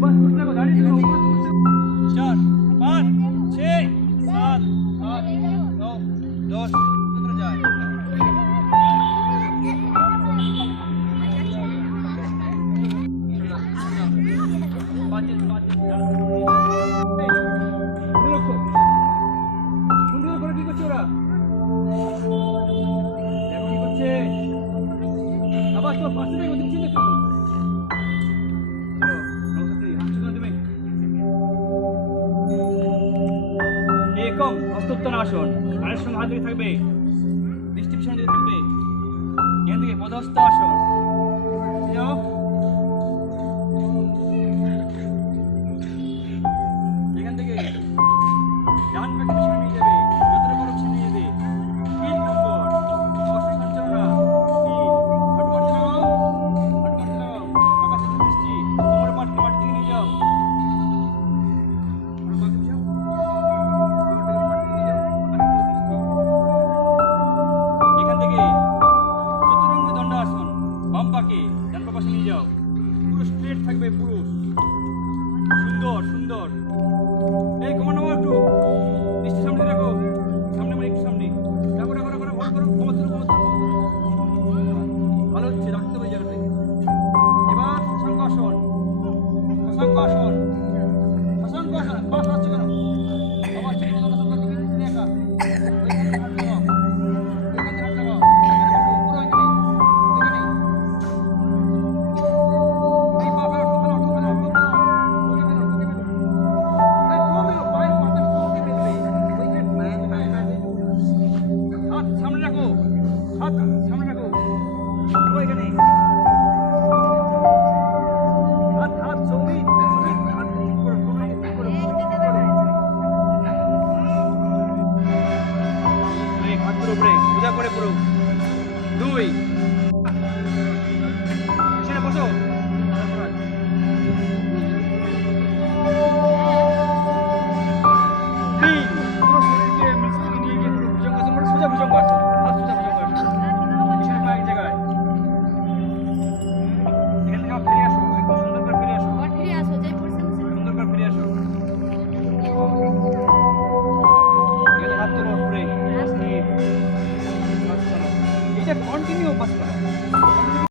बस कुछ ना गाड़ी चलो बस 4 5 6 7 8 9 10 किधर जाए एकम हस्तोत्तनासन आर संगे हाथ दिके থাকবে দৃষ্টি পিছন দিকে থাকবে এখান থেকে পদস্থ আসন যাও এখান থেকে ডান পাকে পিছনে নিয়ে যাবে যতটা পারো পিছনে নিয়ে যাবে 3 নম্বর অবশ্য সঞ্চালনা 3 হটকট চালাও আকাশে দৃষ্টি তোমার মাটি দিকে নিয়ে যাও নিয়ে যাও পুরো স্ট্রেট থাকবে পুরো সুন্দর সুন্দর এই কমান নাও একটু দৃষ্টি সামনে রাখো সামনে মানে একটু সামনে রাখো রাখো রাখো ভালো করো কমাতে ভালো হচ্ছে রাখতে হবে জায়গাতে এবার শশাঙ্কাসন শশাঙ্কাসন শশাঙ্কাসন পাঁচ হচ্ছে কেন আবার ছোট ছোট শশাঙ্ক দিকে একা করে পুরো 2